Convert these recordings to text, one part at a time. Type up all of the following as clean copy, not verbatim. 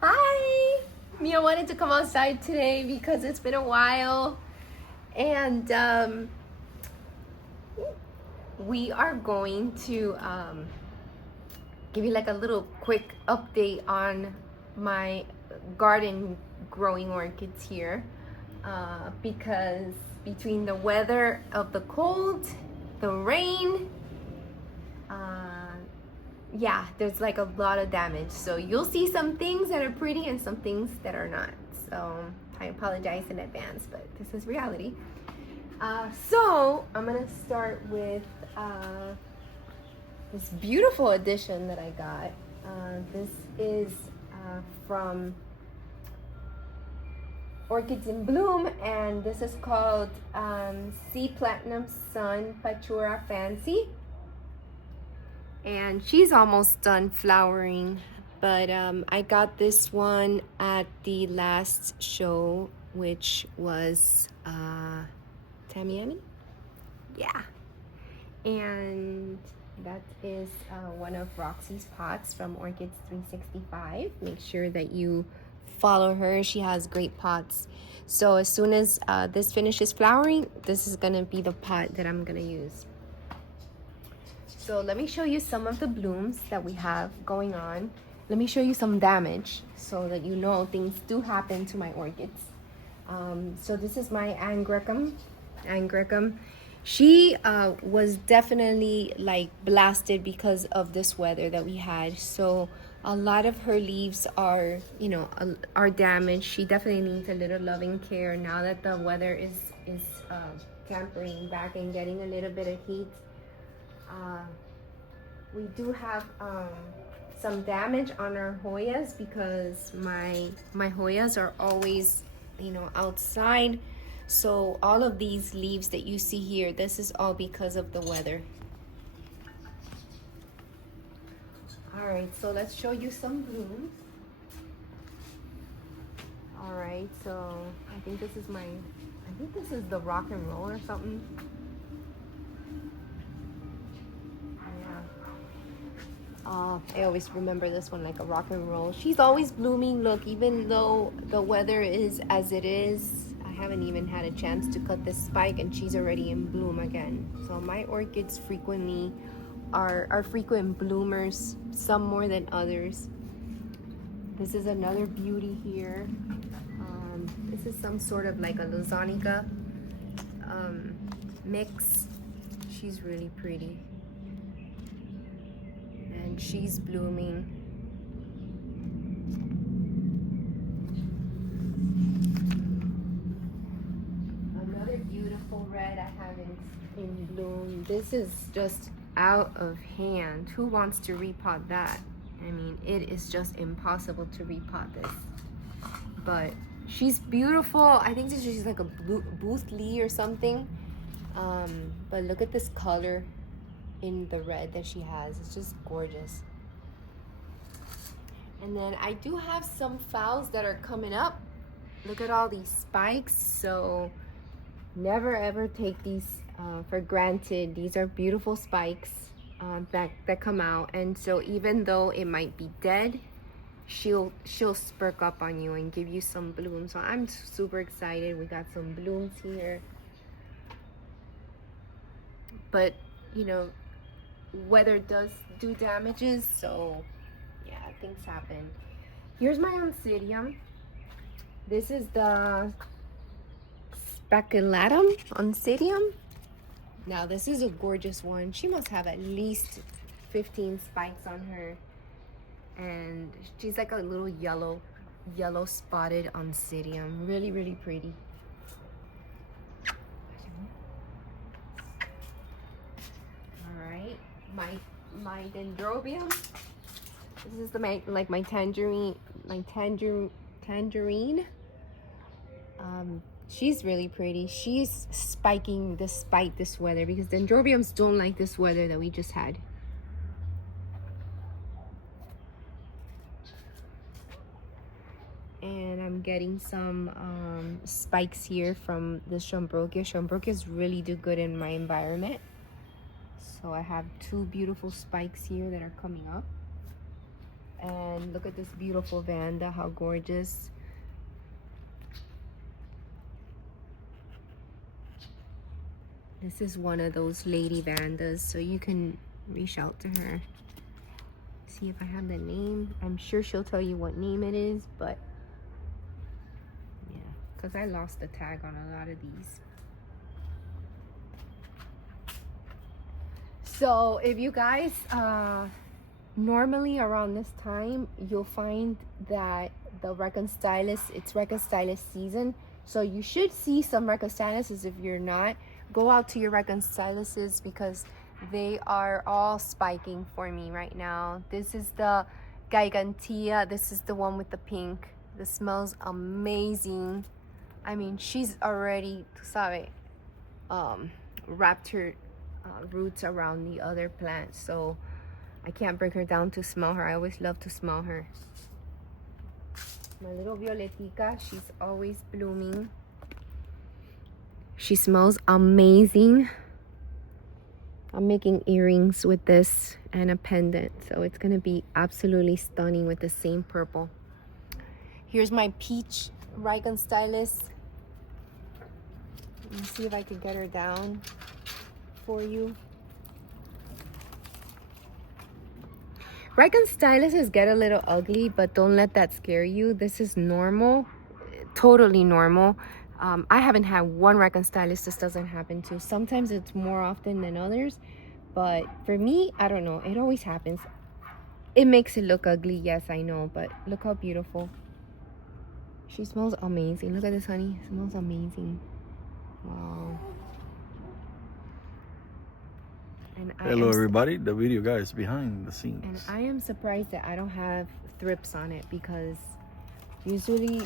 Hi! Mia wanted to come outside today because it's been a while. And we are going to give you like a little quick update on my garden growing orchids here. Because between the weather of the cold, the rain, yeah, there's like a lot of damage. So you'll see some things that are pretty and some things that are not. So I apologize in advance, but this is reality. So I'm gonna start with this beautiful addition that I got. This is from Orchids in Bloom, and this is called Sea Platinum Sun Patura Fancy. And she's almost done flowering, but I got this one at the last show, which was Tamiami. Yeah. And that is one of Roxy's pots from Orchids 365. Make sure that you follow her. She has great pots. So as soon as this finishes flowering, this is gonna be the pot that I'm gonna use. So let me show you some of the blooms that we have going on. Let me show you some damage so that you know things do happen to my orchids. So this is my Angrecum. She was definitely like blasted because of this weather that we had. So a lot of her leaves are, you know, are damaged. She definitely needs a little loving care now that the weather is tampering back and getting a little bit of heat. We do have some damage on our Hoyas because my Hoyas are always, you know, outside. So all of these leaves that you see here, this is all because of the weather. All right, so let's show you some blooms. All right, so I think this is the rock and roll or something. I always remember this one like a rock and roll. She's always blooming. Look, even though the weather is as it is, I haven't even had a chance to cut this spike and she's already in bloom again. So my orchids frequently are frequent bloomers, some more than others. This is another beauty here. This is some sort of like a Lusanica mix. She's really pretty. And she's blooming. Another beautiful red I have in bloom. This is just out of hand. Who wants to repot that? I mean, it is just impossible to repot this. But she's beautiful. I think she's like a Booth Lee or something. But look at this color in the red that she has. It's just gorgeous. And then I do have some phals that are coming up. Look at all these spikes. So never ever take these for granted. These are beautiful spikes that come out. And so even though it might be dead, she'll spurk up on you and give you some bloom. So I'm super excited. We got some blooms here. But you know, weather does do damages, so yeah, things happen. Here's my Oncidium. This is the Speculatum Oncidium. Now this is a gorgeous one. She must have at least 15 spikes on her, and she's like a little yellow spotted Oncidium. Really pretty. My Dendrobium. This is my tangerine. She's really pretty. She's spiking despite this weather because Dendrobiums don't like this weather that we just had. And I'm getting some spikes here from the Schomburgkia. Schomburgkias really do good in my environment. So I have two beautiful spikes here that are coming up. And look at this beautiful Vanda, how gorgeous. This is one of those lady Vandas, so you can reach out to her. See if I have the name. I'm sure she'll tell you what name it is, but yeah, because I lost the tag on a lot of these. So if you guys, normally around this time, you'll find that the Recon Stylist, it's Recon Stylist season. So you should see some Recon Stylists. If you're not, go out to your Recon Stylists because they are all spiking for me right now. This is the Gigantea. This is the one with the pink. This smells amazing. I mean, she's already, sabe, wrapped her roots around the other plants, so I can't bring her down to smell her. I always love to smell her. My little Violetica, she's always blooming. She smells amazing. I'm making earrings with this and a pendant, so it's gonna be absolutely stunning with the same purple. Here's my peach Rikon Stylist. Let me see if I can get her down for you. Rikon Stylists get a little ugly, but don't let that scare you. This is normal, totally normal. I haven't had one Rikon Stylist this doesn't happen to. Sometimes it's more often than others, but for me, I don't know. It always happens. It makes it look ugly, yes, I know, but look how beautiful. She smells amazing. Look at this, honey. It smells amazing. Wow. And hello everybody, the video guy is behind the scenes. And I am surprised that I don't have thrips on it because usually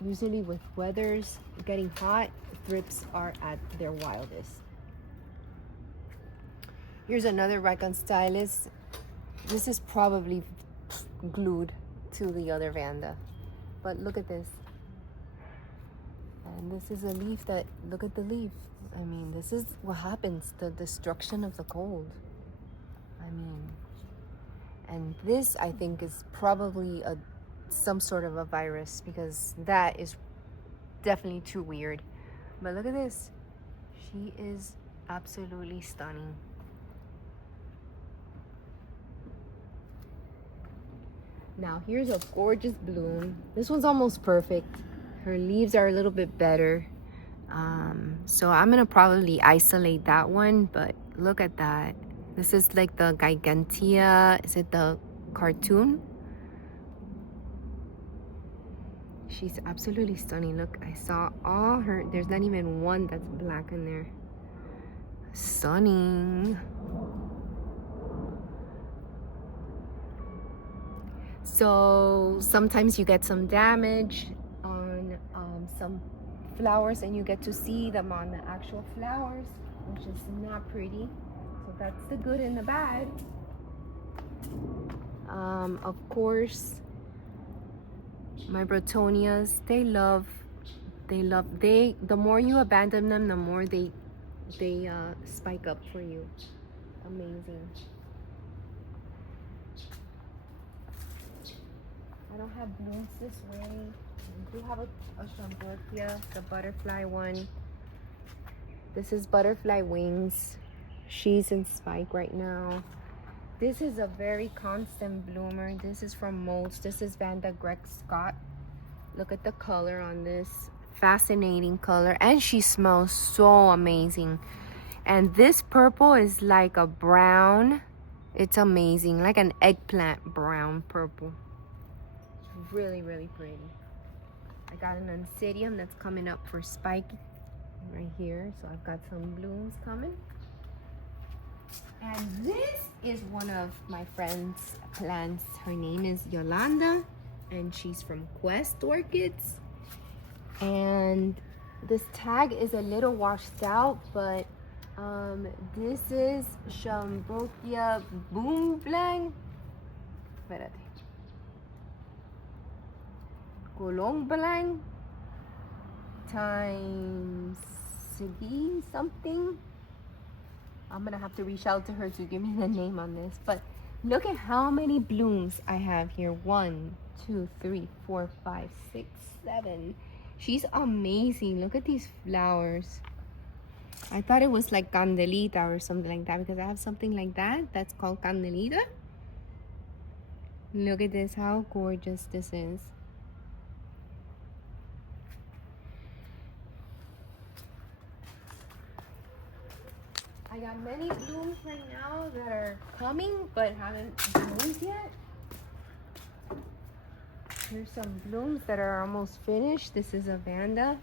with weathers getting hot, thrips are at their wildest. Here's another Rikon Stylist. This is probably glued to the other Vanda, but look at this. And this is a leaf that, look at the leaf. I mean, this is what happens, the destruction of the cold. I mean, and this I think is probably some sort of a virus because that is definitely too weird. But look at this. She is absolutely stunning. Now here's a gorgeous bloom. This one's almost perfect. Her leaves are a little bit better. So I'm gonna probably isolate that one, but look at that. This is like the Gigantea. Is it the cartoon? She's absolutely stunning. Look, I saw all her, there's not even one that's black in there. Stunning. So sometimes you get some damage on some flowers and you get to see them on the actual flowers, which is not pretty. So that's the good and the bad. Of course, my Bretonias, the more you abandon them, the more they spike up for you. Amazing. I don't have blooms this way. I do have a Shamborkia, the butterfly one. This is Butterfly Wings. She's in spike right now. This is a very constant bloomer. This is from Molds. This is Vanda Greg Scott. Look at the color on this. Fascinating color. And she smells so amazing. And this purple is like a brown. It's amazing. Like an eggplant brown purple. It's really, really pretty. I got an Oncidium that's coming up for spike right here. So I've got some blooms coming. And this is one of my friend's plants. Her name is Yolanda and she's from Quest Orchids. And this tag is a little washed out, but this is Shambrokia Boom Blanc. Espérate. Colong Blanc times something. I'm gonna have to reach out to her to give me the name on this, but Look at how many blooms I have here. 1, 2, 3, 4, 5, 6, 7. She's amazing. Look at these flowers. I thought it was like candelita or something like that because I have something like that that's called candelita. Look at this, how gorgeous this is. I got many blooms right now that are coming but haven't bloomed yet. Here's some blooms that are almost finished. This is a Vanda.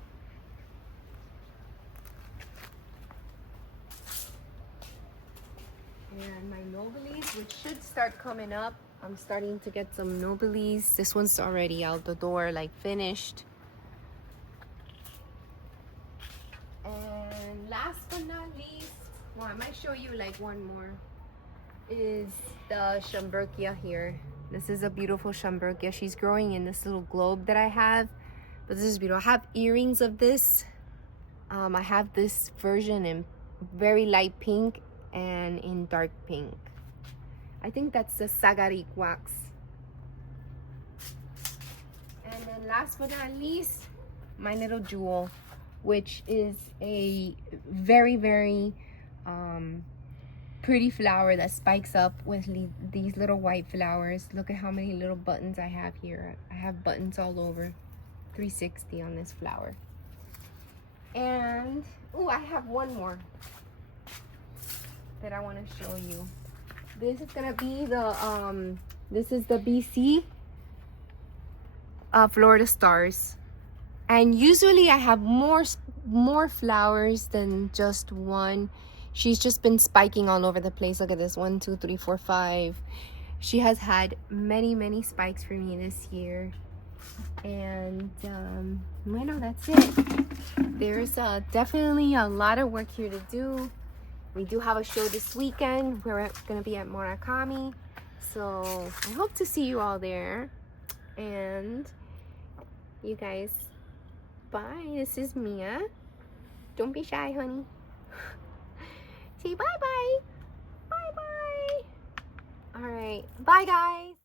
And my nobiles, which should start coming up. I'm starting to get some nobiles. This one's already out the door, like finished. And last but not least, well, I might show you like one more, is the Schomburgkia here. This is a beautiful Schomburgkia. She's growing in this little globe that I have, but this is beautiful. I have earrings of this. I have this version in very light pink and in dark pink. I think that's the Sagaric wax. And then last but not least, my little jewel, which is a very, very pretty flower that spikes up with these little white flowers. Look at how many little buttons I have here. I have buttons all over. 360 on this flower. And oh, I have one more that I want to show you. This is gonna be the this is the BC Florida Stars. And usually I have more flowers than just one. She's just been spiking all over the place. Look at this, 1, 2, 3, 4, 5. She has had many spikes for me this year. And bueno, that's it. There's definitely a lot of work here to do. We do have a show this weekend. We're gonna be at Murakami, so I hope to see you all there. And you guys, bye. This is Mia. Don't be shy, honey. Say bye-bye. Bye-bye. All right. Bye, guys.